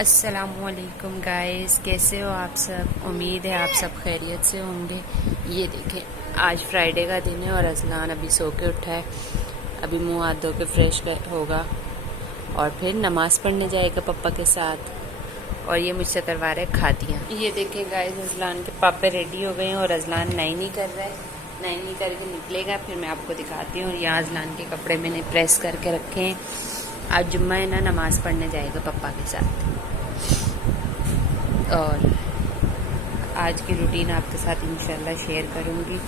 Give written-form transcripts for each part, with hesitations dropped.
अस्सलामुअलैकुम गाइस, कैसे हो आप सब। उम्मीद है आप सब खैरियत से होंगे। ये देखें, आज फ्राइडे का दिन है और अजलान अभी सो के उठा है। अभी मुंह हाथ धो के फ्रेश होगा और फिर नमाज़ पढ़ने जाएगा पापा के साथ। और ये मुझसे करवा रहे खातियाँ। ये देखें गाइस, अजलान के पापा रेडी हो गए हैं और अजलान नहीं कर रहा है। नहीं करके निकलेगा, फिर मैं आपको दिखाती हूँ। और यहाँ अजलान के कपड़े मैंने प्रेस करके रखे हैं। आज जुम्मा है ना, नमाज़ पढ़ने जाएगा पापा के साथ। और आज की रूटीन आपके साथ इंशाल्लाह शेयर करूंगी।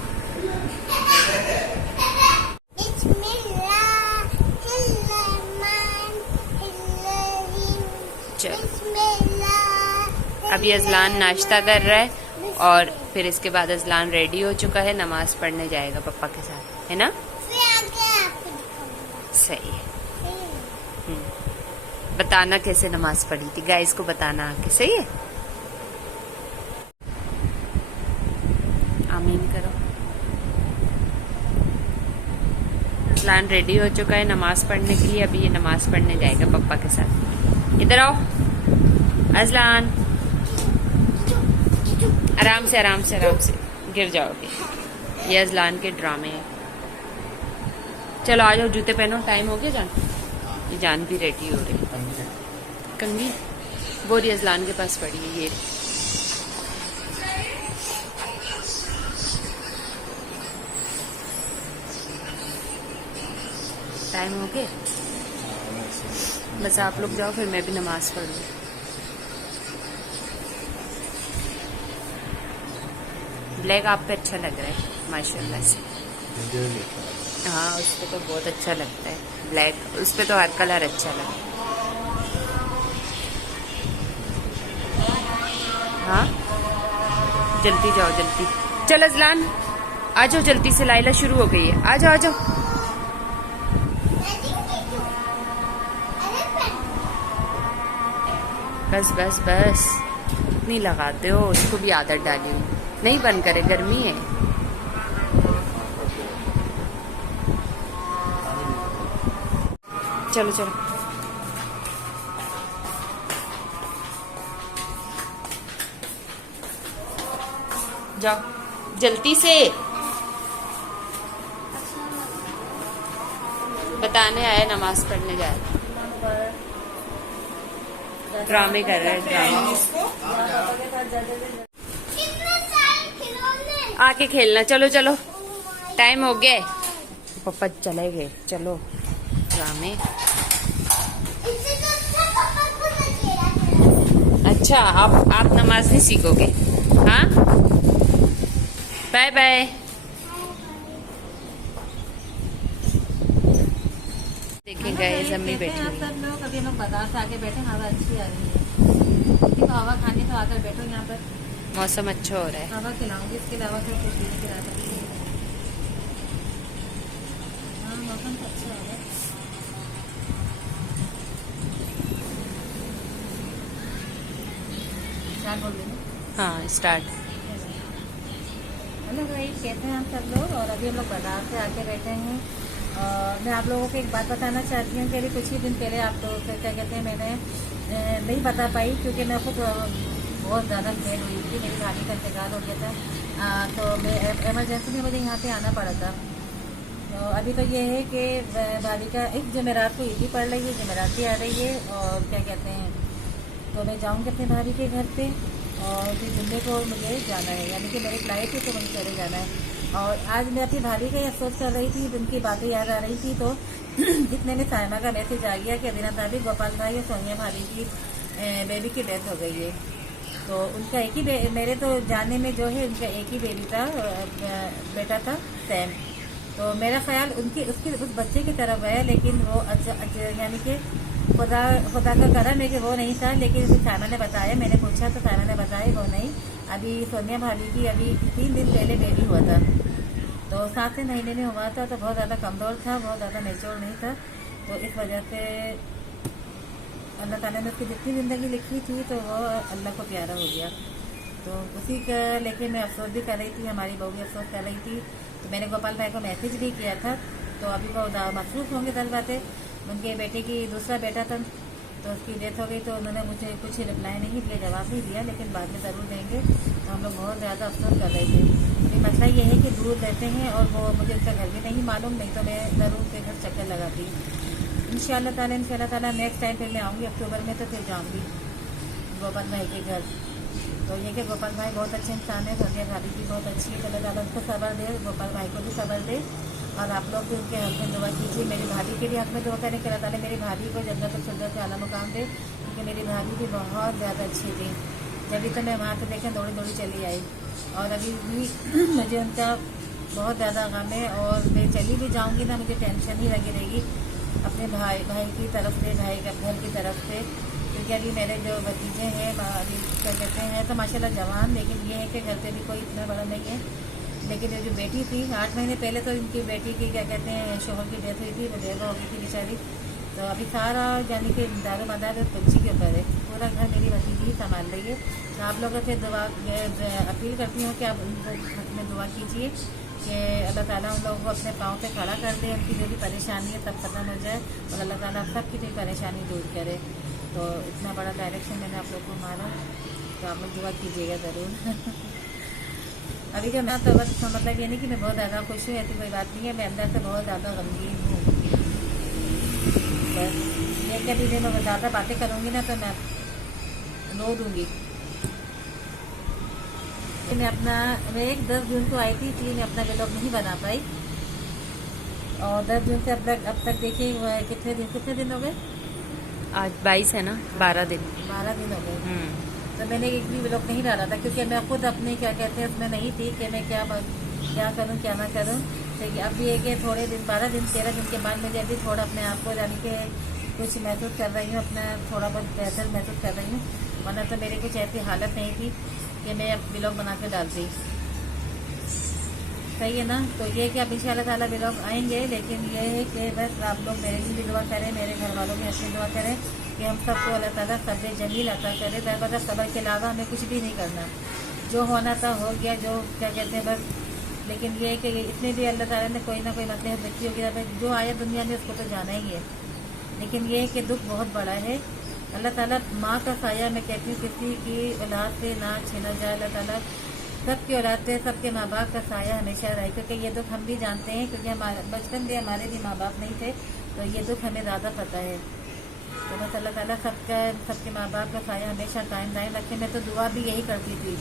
चलो, अभी अजलान नाश्ता कर रहा है और फिर इसके बाद अजलान रेडी हो चुका है, नमाज पढ़ने जाएगा पापा के साथ, है ना। सही है। बताना कैसे नमाज पढ़ी थी, गाइस को बताना आके। सही है, आमीन करो। अजलान रेडी हो चुका है नमाज पढ़ने के लिए। अभी ये नमाज पढ़ने जाएगा पापा के साथ। इधर आओ अजलान, आराम से आराम से आराम से, गिर जाओगे। ये अजलान के ड्रामे हैं। चलो आ जाओ, जूते पहनो, टाइम हो गया। जान, ये जान भी रेडी हो रही है। कंगी बोरी अजलान के पास पड़ी है। ये टाइम हो गया, बस आप लोग जाओ, फिर मैं भी नमाज पढ़ लूँ। ब्लैक आप पे अच्छा लग रहा है माशाल्लाह से। हाँ, उस पे तो बहुत अच्छा लगता है ब्लैक, उस पे तो हर कलर अच्छा लगता है। हाँ, जल्दी जाओ जल्दी। चल अजलान आ जाओ जल्दी से, लाइला शुरू हो गई है। आ जाओ आ जाओ। बस बस बस, इतनी लगाते हो, उसको भी आदत डाली हुई। नहीं बंद करे, गर्मी है। चलो चलो, जाओ जल्दी से। बताने आए नमाज पढ़ने जा रहे। ड्रामे कर रहे हैं, ड्रामे। आके खेलना, चलो चलो, टाइम हो गया। पापा चले गए, चलो। ड्रामे। अच्छा, आप नमाज नहीं सीखोगे। हाँ, बाय बाय। देखें गाइस, अम्मी बैठी हुई। सब लोग अभी हम लोग बाजार से आके बैठे, हवा अच्छी आ रही है। तो हवा खाने तो आकर बैठो यहाँ पर। मौसम अच्छा हो रहा है। हवा खिलाऊंगी, इसके अलावा तो कुछ नहीं खिला सकती। हाँ, मौसम तो अच्छा हो रहा है। स्टार्ट बोल देना। हाँ, स्टार्ट। हेलो गाइस, कैसे हैं हम सब लोग। और अभी हम लोग बाजार से आके बैठे हैं। और मैं आप लोगों को एक बात बताना चाहती हूँ कि अभी कुछ ही दिन पहले आप लोगों को क्या कहते हैं, मैंने नहीं बता पाई क्योंकि मैं खुद बहुत ज़्यादा फेल हुई थी। मेरी भाभी का इंतकाल हो गया था। तो मैं एमरजेंसी में मुझे यहाँ पे आना पड़ा था। तो अभी तो ये है कि भाभी का एक जमेरात को ईदी पड़ रही है, जमेरात भी आ रही है। और क्या कहते हैं, तो मैं जाऊँगी अपने भाभी के घर पे और फिर जुम्मे को मुझे जाना है, यानी कि मेरी फ्लाइट है तो मुझे चले जाना है। और आज मैं अपनी भाभी का ये सोच कर रही थी, उनकी बातें याद आ रही थी। तो जितने में सायमा का मैसेज आ गया कि अदीना भाभी, गोपाल भाई और सोनिया भाभी की बेबी की डेथ हो गई है। तो उनका एक ही मेरे तो जानने में जो है उनका एक ही बेबी था, बेटा था सैम। तो मेरा ख्याल उस बच्चे की तरफ है, लेकिन वो यानी कि खुदा का करम है कि वो नहीं था। लेकिन सायमा ने बताया, मैंने पूछा तो सायमा ने बताया वो नहीं। अभी सोनिया भाभी की अभी 3 दिन पहले बेबी हुआ था, तो 7 महीने में हुआ था। तो बहुत ज़्यादा कमज़ोर था, बहुत ज़्यादा मैच्योर नहीं था। तो इस वजह से अल्लाह ताला ने उसकी जितनी ज़िंदगी लिखी थी तो वो अल्लाह को प्यारा हो गया। तो उसी का लेके मैं अफसोस भी कर रही थी, हमारी बहू भी अफसोस कर रही थी। तो मैंने गोपाल भाई को मैसेज भी किया था, तो अभी वो मसरूफ़ होंगे दल बातें। उनके बेटे की दूसरा बेटा था, तो उसकी डेथ हो गई, तो उन्होंने मुझे कुछ रिप्लाई नहीं दिया, जवाब नहीं दिया, लेकिन बाद में ज़रूर देंगे। तो हम लोग बहुत ज़्यादा अफसोस कर रहे थे। अभी मसला ये है कि दूर रहते हैं और वो मुझे उसका घर भी नहीं मालूम, नहीं तो मैं ज़रूर उसके घर चक्कर लगाती। इंशाअल्लाह ताला नेक्स्ट टाइम फिर मैं आऊँगी अक्टूबर में, तो फिर जाऊँगी गोपाल भाई के घर। तो ये कि गोपाल भाई बहुत अच्छे इंसान है, सोनिया भाभी भी बहुत अच्छी है। अल्लाह ताला उनको सब्र दे, गोपाल भाई को भी सब्र दे। और आप लोग भी उनके हक में दुआ कीजिए। मेरी भाभी के भी हक में दुआ करें कि अल्लाह ताला मेरी भाभी को जन्नत और फिरदौस से आला मुकाम दे, क्योंकि मेरी भाभी भी बहुत ज़्यादा अच्छी थी। जब भी तो मैं वहाँ से देखें दौड़ी दौड़ी चली आई, और अभी भी मुझे उनका बहुत ज़्यादा गम है। और मैं चली भी जाऊँगी ना, मुझे टेंशन ही लगी रहेगी अपने भाई की तरफ से, भाई के घर की तरफ से। क्योंकि अभी मेरे जो भतीजे हैं, अभी क्या कहते हैं, तो माशाल्लाह जवान, लेकिन ये है कि घर पे भी कोई इतना बड़ा नहीं है। लेकिन ये जो बेटी थी, 8 महीने पहले तो इनकी बेटी की क्या कहते हैं शोहर की डेथ हुई थी, वो बेवा हो गई थी बेचारी। तो अभी सारा यानी कि दारो मदार तुलसी के ऊपर है, पूरा घर मेरी भतीजी ही संभाल रही है। तो आप लोगों से दुआ अपील करती हूँ कि आप उनको हक में दुआ कीजिए कि अल्लाह ताला उन लोगों को अपने पाँव पे खड़ा कर दे, उनकी जो भी परेशानी है सब खत्म हो जाए, और अल्लाह ताला सबकी जो परेशानी दूर करे। तो इतना बड़ा डायरेक्शन मैंने आप लोग को मारा, तो आप लोग दुआ कीजिएगा ज़रूर। अभी जो मैं तो बस मतलब ये नहीं कि मैं बहुत ज़्यादा खुश हूँ, ऐसी कोई बात नहीं है, मैं अंदर से बहुत ज़्यादा गमगीन हूँ। बस ये क्या भी मैं ज़्यादा बातें करूँगी ना तो मैं रो दूँगी। मैं 10 जून को आई थी, इसलिए मैं अपना व्लॉग नहीं बना पाई। और 10 जून से अब तक देखिए कितने दिन हो गए? आज 22 है ना, 12 दिन। 12 दिन हो गए। तो मैंने एक भी व्लॉग नहीं डाला था, क्योंकि मैं खुद अपने क्या कहते हैं उसमें नहीं थी कि मैं क्या करूं क्या ना करूं। तो अब भी एक थोड़े दिन 12 दिन 13 दिन के बाद मुझे अभी थोड़ा अपने आप को यानी कि कुछ महसूस कर रही हूँ, अपना थोड़ा बहुत बेहतर महसूस कर रही हूँ। वरना तो मेरी कुछ ऐसी हालत नहीं थी कि मैं अब व्लॉग बना के डालती। सही है ना। तो ये कि अब इंशाअल्लाह ताला व्लॉग आएंगे, लेकिन ये है कि बस आप लोग मेरे लिए भी दुआ करें, मेरे घर वालों की अच्छी दुआ करें कि हम सबको अल्लाह ताला सब्र जमील अता करे। दरबदर सब्र के अलावा हमें कुछ भी नहीं करना, जो होना था हो गया, जो क्या कहते हैं बस। लेकिन ये है कि इसमें भी अल्लाह ताला ने कोई ना कोई मसलहत रखी होगी, जो आया दुनिया में उसको तो जाना ही है। लेकिन ये है कि दुख बहुत बड़ा है। अल्लाह ताला माँ का साया, मैं कहती हूँ किसी की औलाद से ना छीना जाए। अल्लाह ताला सबकी औलाद से, सबके माँ बाप का साया हमेशा रहे, क्योंकि ये दुख हम भी जानते हैं, क्योंकि हमारे बचपन में हमारे भी माँ बाप नहीं थे, तो ये दुख हमें ज़्यादा पता है। तो बस अल्लाह ताला सबके माँ बाप का साया हमेशा कायम दायम रखे। मैं तो दुआ भी यही करती थी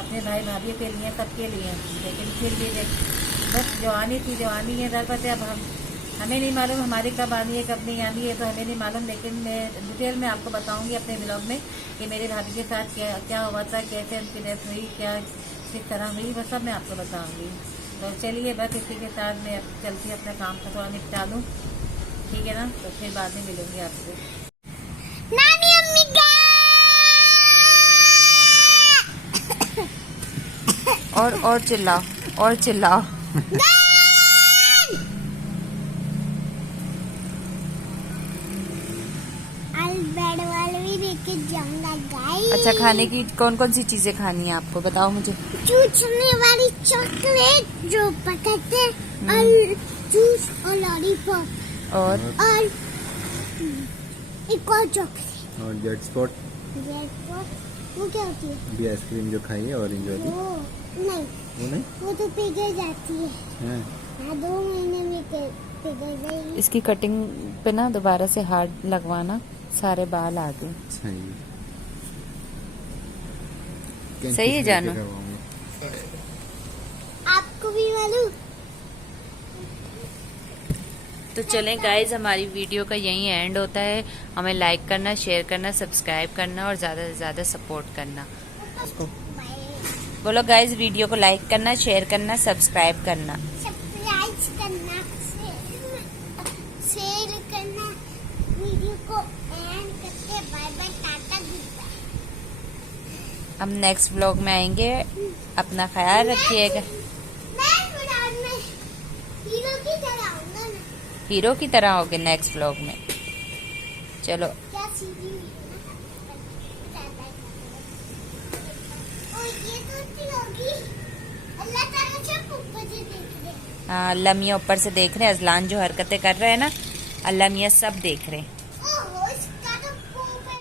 अपने भाई भाभी के लिए, सबके लिए। लेकिन फिर भी बस जवानी थी, जवानी है दर पर। अब हमें नहीं मालूम हमारी कब आनी है कब नहीं आनी है, तो हमें नहीं मालूम। लेकिन मैं डिटेल में आपको बताऊंगी अपने ब्लॉग में कि मेरे भाभी के साथ क्या हुआ था, कैसे उनकी डेथ हुई, क्या किस तरह हुई, वो सब मैं आपको बताऊंगी। तो चलिए बस इसी के साथ मैं चलती अपने काम को थोड़ा निपटा लूँ, ठीक है ना। तो फिर बाद में मिलूंगी आपसे। नानी अम्मी और चिल्लाओ, और चिल्लाओ। बेड वाले भी लेके जाऊंगा गाइस। अच्छा, खाने की कौन कौन सी चीजें खानी है आपको, बताओ मुझे। चूसने वाली चॉकलेट जो पकड़ते हैं, और जूस और लॉलीपॉप और एक और चॉकलेट और जेट स्पॉट वो क्या होती है? भी आइसक्रीम जो खाई है ऑरेंज वाली। वो नहीं, वो नहीं वो तो पिघल जाती है। है। हाँ, 2 महीने में पिघल गई। इसकी कटिंग पे ना दोबारा से हार्ड लगवाना, सारे बाल आ गए। सही है जानू। आपको भी मालूम। तो चलें गाइज, हमारी वीडियो का यही एंड होता है। हमें लाइक करना, शेयर करना, सब्सक्राइब करना और ज़्यादा से ज़्यादा सपोर्ट करना। बोलो गाइज, वीडियो को लाइक करना, शेयर करना, सब्सक्राइब करना, सब्सक्राइब करना, शेयर करना, वीडियो को एंड करके bye bye tata goodbye. हम नेक्स्ट व्लॉग में आएंगे, अपना ख्याल रखिएगा। मैं विराट में हीरो की तरह आऊंगा ना। हीरो की तरह होगे नेक्स्ट व्लॉग में। चलो, क्या सीधी हुई है ना। और ये तो अच्छी होगी। अल्लाह ताला सब ऊपर से देख रहे हैं। अल्लाह मियाँ ऊपर से देख रहे हैं। अजलान जो हरकतें कर रहे हैं ना, अल्लाह मियाँ सब देख रहे हैं।